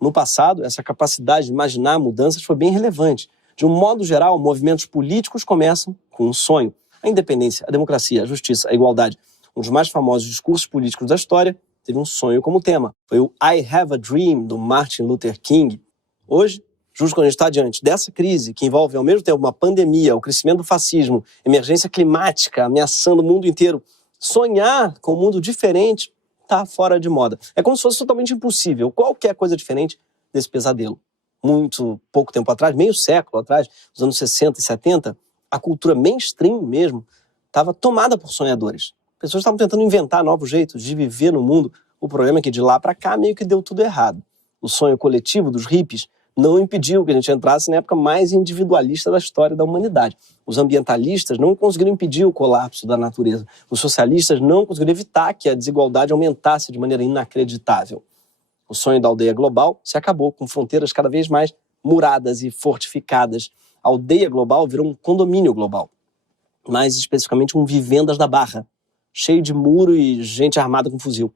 No passado, essa capacidade de imaginar mudanças foi bem relevante. De um modo geral, movimentos políticos começam com um sonho. A independência, a democracia, a justiça, a igualdade. Um dos mais famosos discursos políticos da história teve um sonho como tema. Foi o I Have a Dream, do Martin Luther King. Hoje, justo quando a gente está diante dessa crise, que envolve ao mesmo tempo uma pandemia, o crescimento do fascismo, emergência climática ameaçando o mundo inteiro, sonhar com um mundo diferente está fora de moda. É como se fosse totalmente impossível qualquer coisa diferente desse pesadelo. Muito pouco tempo atrás, meio século atrás, nos anos 60 e 70, a cultura mainstream mesmo estava tomada por sonhadores. Pessoas estavam tentando inventar novos jeitos de viver no mundo. O problema é que de lá para cá meio que deu tudo errado. O sonho coletivo dos hippies não impediu que a gente entrasse na época mais individualista da história da humanidade. Os ambientalistas não conseguiram impedir o colapso da natureza. Os socialistas não conseguiram evitar que a desigualdade aumentasse de maneira inacreditável. O sonho da aldeia global se acabou, com fronteiras cada vez mais muradas e fortificadas. A aldeia global virou um condomínio global. Mais especificamente um Vivendas da Barra, cheio de muro e gente armada com fuzil.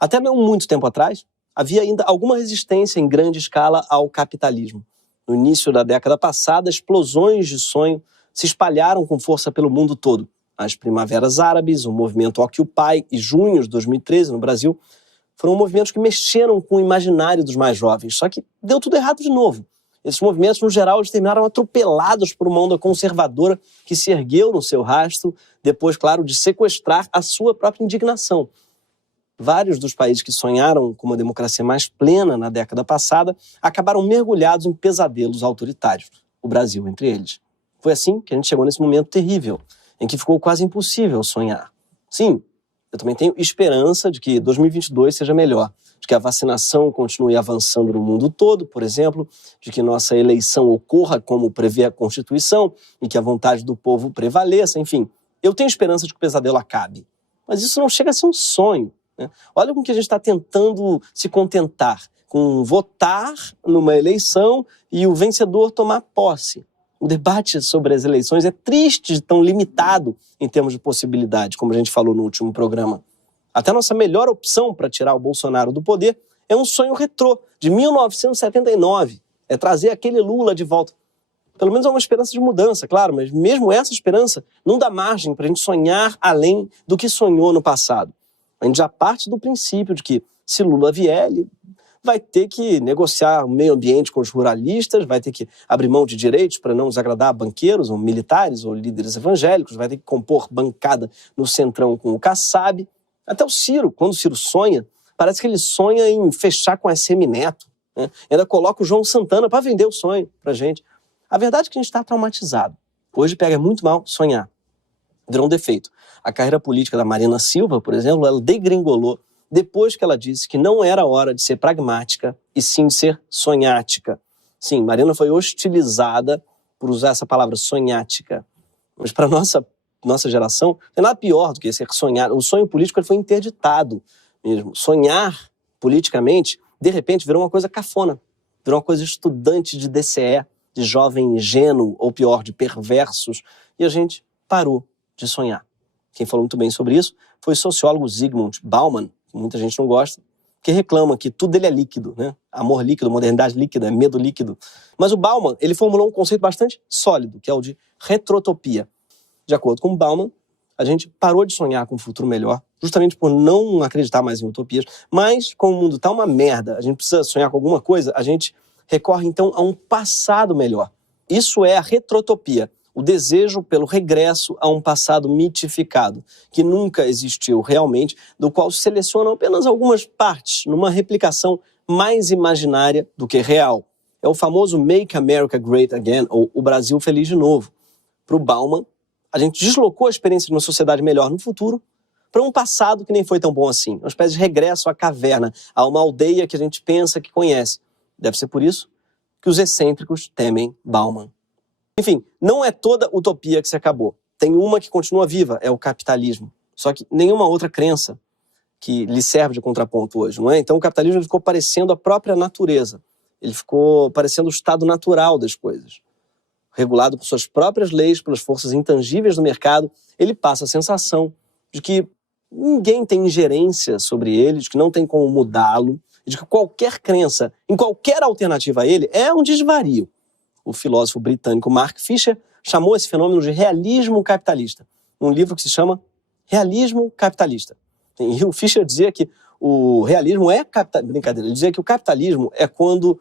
Até não muito tempo atrás, havia ainda alguma resistência em grande escala ao capitalismo. No início da década passada, explosões de sonho se espalharam com força pelo mundo todo. As primaveras árabes, o movimento Occupy e junho de 2013 no Brasil foram movimentos que mexeram com o imaginário dos mais jovens. Só que deu tudo errado de novo. Esses movimentos, no geral, eles terminaram atropelados por uma onda conservadora que se ergueu no seu rastro, depois, claro, de sequestrar a sua própria indignação. Vários dos países que sonharam com uma democracia mais plena na década passada acabaram mergulhados em pesadelos autoritários, o Brasil entre eles. Foi assim que a gente chegou nesse momento terrível, em que ficou quase impossível sonhar. Sim, eu também tenho esperança de que 2022 seja melhor, de que a vacinação continue avançando no mundo todo, por exemplo, de que nossa eleição ocorra como prevê a Constituição e que a vontade do povo prevaleça, enfim. Eu tenho esperança de que o pesadelo acabe. Mas isso não chega a ser um sonho, né? Olha com que a gente está tentando se contentar, com votar numa eleição e o vencedor tomar posse. O debate sobre as eleições é triste de tão limitado em termos de possibilidade, como a gente falou no último programa. Até a nossa melhor opção para tirar o Bolsonaro do poder é um sonho retrô, de 1979. É trazer aquele Lula de volta. Pelo menos é uma esperança de mudança, claro, mas mesmo essa esperança não dá margem para a gente sonhar além do que sonhou no passado. A gente já parte do princípio de que, se Lula vier, ele vai ter que negociar o meio ambiente com os ruralistas, vai ter que abrir mão de direitos para não desagradar banqueiros ou militares ou líderes evangélicos, vai ter que compor bancada no centrão com o Kassab. Até o Ciro, quando o Ciro sonha, parece que ele sonha em fechar com a Semineto, né? Ainda coloca o João Santana para vender o sonho para a gente. A verdade é que a gente está traumatizado. Hoje pega muito mal sonhar. Virou um defeito. A carreira política da Marina Silva, por exemplo, ela degringolou depois que ela disse que não era hora de ser pragmática e sim de ser sonhática. Sim, Marina foi hostilizada por usar essa palavra sonhática. Mas para nossa geração, não tem nada pior do que ser sonhar. O sonho político ele foi interditado mesmo. Sonhar politicamente, de repente, virou uma coisa cafona. Virou uma coisa estudante de DCE, de jovem ingênuo, ou pior, de perversos. E a gente parou de sonhar. Quem falou muito bem sobre isso foi o sociólogo Zygmunt Bauman, que muita gente não gosta, que reclama que tudo ele é líquido, né? Amor líquido, modernidade líquida, medo líquido. Mas o Bauman, ele formulou um conceito bastante sólido, que é o de retrotopia. De acordo com Bauman, a gente parou de sonhar com um futuro melhor, justamente por não acreditar mais em utopias, mas como o mundo está uma merda, a gente precisa sonhar com alguma coisa, a gente recorre então a um passado melhor. Isso é a retrotopia, o desejo pelo regresso a um passado mitificado, que nunca existiu realmente, do qual se selecionam apenas algumas partes, numa replicação mais imaginária do que real. É o famoso Make America Great Again, ou O Brasil Feliz de Novo. Para o Bauman, a gente deslocou a experiência de uma sociedade melhor no futuro para um passado que nem foi tão bom assim. Uma espécie de regresso à caverna, a uma aldeia que a gente pensa que conhece. Deve ser por isso que os excêntricos temem Bauman. Enfim, não é toda utopia que se acabou. Tem uma que continua viva, é o capitalismo. Só que nenhuma outra crença que lhe serve de contraponto hoje, não é? Então o capitalismo ficou parecendo a própria natureza. Ele ficou parecendo o estado natural das coisas. Regulado por suas próprias leis, pelas forças intangíveis do mercado, ele passa a sensação de que ninguém tem ingerência sobre ele, de que não tem como mudá-lo, e de que qualquer crença em qualquer alternativa a ele é um desvario. O filósofo britânico Mark Fisher chamou esse fenômeno de realismo capitalista, num livro que se chama Realismo Capitalista. E o Fisher dizia que o realismo é capitalista. Brincadeira, ele dizia que o capitalismo é quando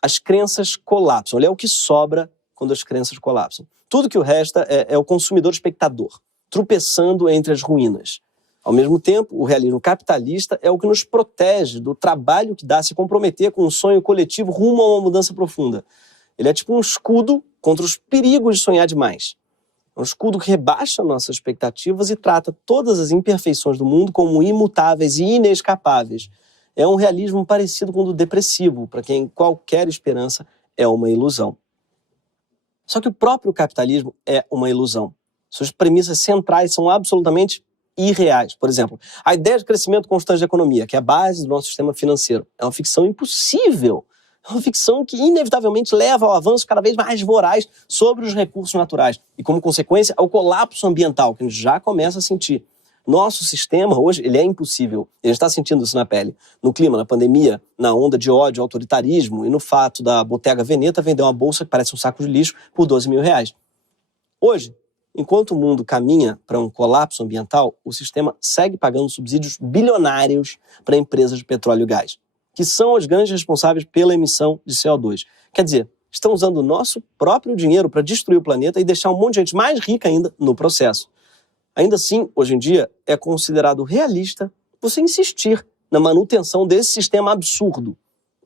as crenças colapsam. Ele é o que sobra quando as crenças colapsam. Tudo que o resta é o consumidor espectador, tropeçando entre as ruínas. Ao mesmo tempo, o realismo capitalista é o que nos protege do trabalho que dá a se comprometer com um sonho coletivo rumo a uma mudança profunda. Ele é tipo um escudo contra os perigos de sonhar demais. É um escudo que rebaixa nossas expectativas e trata todas as imperfeições do mundo como imutáveis e inescapáveis. É um realismo parecido com o do depressivo, para quem qualquer esperança é uma ilusão. Só que o próprio capitalismo é uma ilusão. Suas premissas centrais são absolutamente irreais. Por exemplo, a ideia de crescimento constante da economia, que é a base do nosso sistema financeiro, é uma ficção impossível. É uma ficção que inevitavelmente leva ao avanço cada vez mais voraz sobre os recursos naturais e, como consequência, ao colapso ambiental, que a gente já começa a sentir. Nosso sistema hoje ele é impossível. A gente está sentindo isso na pele. No clima, na pandemia, na onda de ódio, autoritarismo e no fato da Bottega Veneta vender uma bolsa que parece um saco de lixo por R$12.000. Hoje, enquanto o mundo caminha para um colapso ambiental, o sistema segue pagando subsídios bilionários para empresas de petróleo e gás, que são as grandes responsáveis pela emissão de CO2. Quer dizer, estão usando o nosso próprio dinheiro para destruir o planeta e deixar um monte de gente mais rica ainda no processo. Ainda assim, hoje em dia, é considerado realista você insistir na manutenção desse sistema absurdo.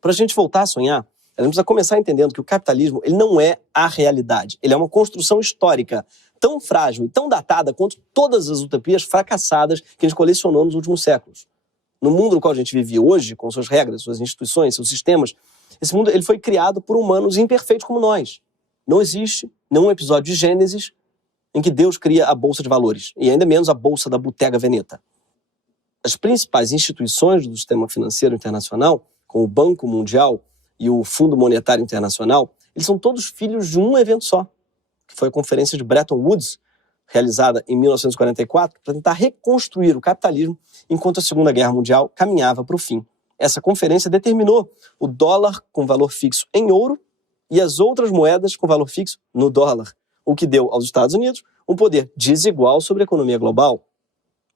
Para a gente voltar a sonhar, a gente precisa começar entendendo que o capitalismo ele não é a realidade. Ele é uma construção histórica tão frágil e tão datada quanto todas as utopias fracassadas que a gente colecionou nos últimos séculos. No mundo no qual a gente vive hoje, com suas regras, suas instituições, seus sistemas, esse mundo ele foi criado por humanos imperfeitos como nós. Não existe nenhum episódio de Gênesis em que Deus cria a Bolsa de Valores, e ainda menos a Bolsa da Bottega Veneta. As principais instituições do sistema financeiro internacional, como o Banco Mundial e o Fundo Monetário Internacional, eles são todos filhos de um evento só, que foi a Conferência de Bretton Woods, realizada em 1944, para tentar reconstruir o capitalismo enquanto a Segunda Guerra Mundial caminhava para o fim. Essa conferência determinou o dólar com valor fixo em ouro e as outras moedas com valor fixo no dólar, o que deu aos Estados Unidos um poder desigual sobre a economia global.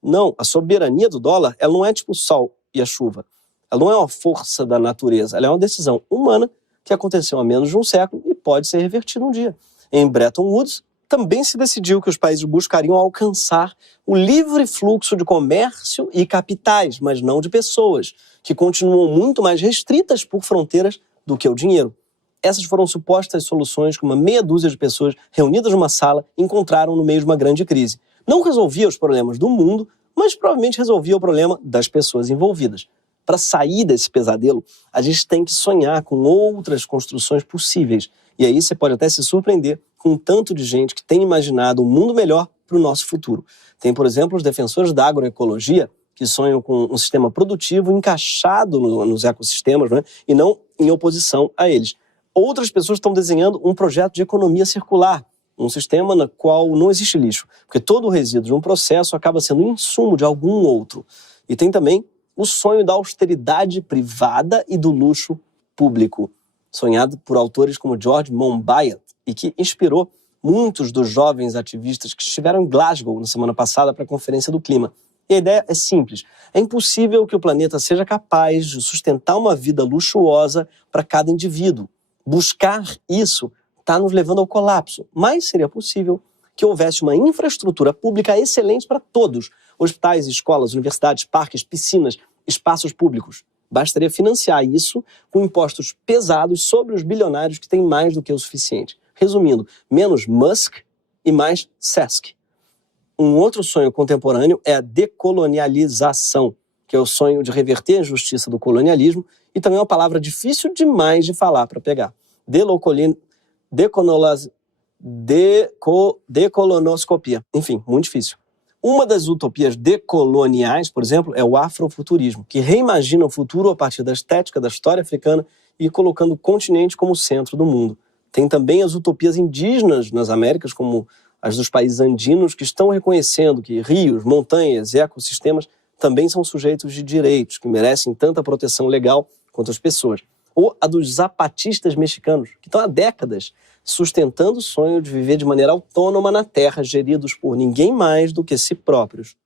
Não, a soberania do dólar ela não é tipo o sol e a chuva. Ela não é uma força da natureza, ela é uma decisão humana que aconteceu há menos de um século e pode ser revertida um dia. Em Bretton Woods, também se decidiu que os países buscariam alcançar o livre fluxo de comércio e capitais, mas não de pessoas, que continuam muito mais restritas por fronteiras do que o dinheiro. Essas foram supostas soluções que uma meia dúzia de pessoas reunidas numa sala encontraram no meio de uma grande crise. Não resolvia os problemas do mundo, mas provavelmente resolvia o problema das pessoas envolvidas. Para sair desse pesadelo, a gente tem que sonhar com outras construções possíveis. E aí você pode até se surpreender com um tanto de gente que tem imaginado um mundo melhor para o nosso futuro. Tem, por exemplo, os defensores da agroecologia, que sonham com um sistema produtivo encaixado nos ecossistemas, né, e não em oposição a eles. Outras pessoas estão desenhando um projeto de economia circular, um sistema no qual não existe lixo, porque todo o resíduo de um processo acaba sendo insumo de algum outro. E tem também o sonho da austeridade privada e do luxo público, sonhado por autores como George Monbiot e que inspirou muitos dos jovens ativistas que estiveram em Glasgow na semana passada para a Conferência do Clima. E a ideia é simples. É impossível que o planeta seja capaz de sustentar uma vida luxuosa para cada indivíduo. Buscar isso está nos levando ao colapso, mas seria possível que houvesse uma infraestrutura pública excelente para todos. Hospitais, escolas, universidades, parques, piscinas, espaços públicos. Bastaria financiar isso com impostos pesados sobre os bilionários que têm mais do que o suficiente. Resumindo, menos Musk e mais Sesc. Um outro sonho contemporâneo é a decolonialização, que é o sonho de reverter a injustiça do colonialismo e também é uma palavra difícil demais de falar para pegar. Decolonoscopia. Enfim, muito difícil. Uma das utopias decoloniais, por exemplo, é o afrofuturismo, que reimagina o futuro a partir da estética da história africana e colocando o continente como centro do mundo. Tem também as utopias indígenas nas Américas, como as dos países andinos, que estão reconhecendo que rios, montanhas e ecossistemas também são sujeitos de direitos, que merecem tanta proteção legal quanto às pessoas. Ou a dos zapatistas mexicanos, que estão há décadas sustentando o sonho de viver de maneira autônoma na Terra, geridos por ninguém mais do que si próprios.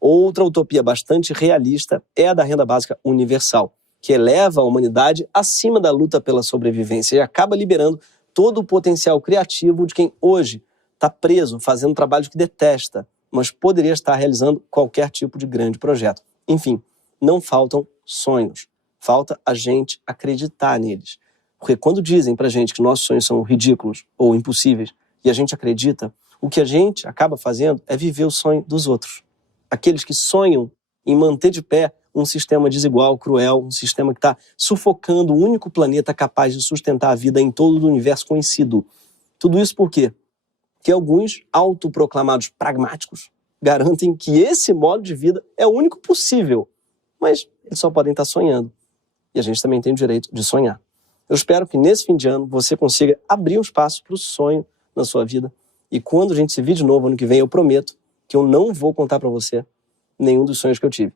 Outra utopia bastante realista é a da renda básica universal, que eleva a humanidade acima da luta pela sobrevivência e acaba liberando todo o potencial criativo de quem hoje está preso, fazendo trabalhos que detesta, mas poderia estar realizando qualquer tipo de grande projeto. Enfim, não faltam sonhos. Falta a gente acreditar neles. Porque quando dizem pra gente que nossos sonhos são ridículos ou impossíveis e a gente acredita, o que a gente acaba fazendo é viver o sonho dos outros. Aqueles que sonham em manter de pé um sistema desigual, cruel, um sistema que está sufocando o único planeta capaz de sustentar a vida em todo o universo conhecido. Tudo isso por quê? Porque alguns autoproclamados pragmáticos garantem que esse modo de vida é o único possível, mas eles só podem estar sonhando. E a gente também tem o direito de sonhar. Eu espero que nesse fim de ano você consiga abrir um espaço para o sonho na sua vida. E quando a gente se vir de novo ano que vem, eu prometo que eu não vou contar para você nenhum dos sonhos que eu tive.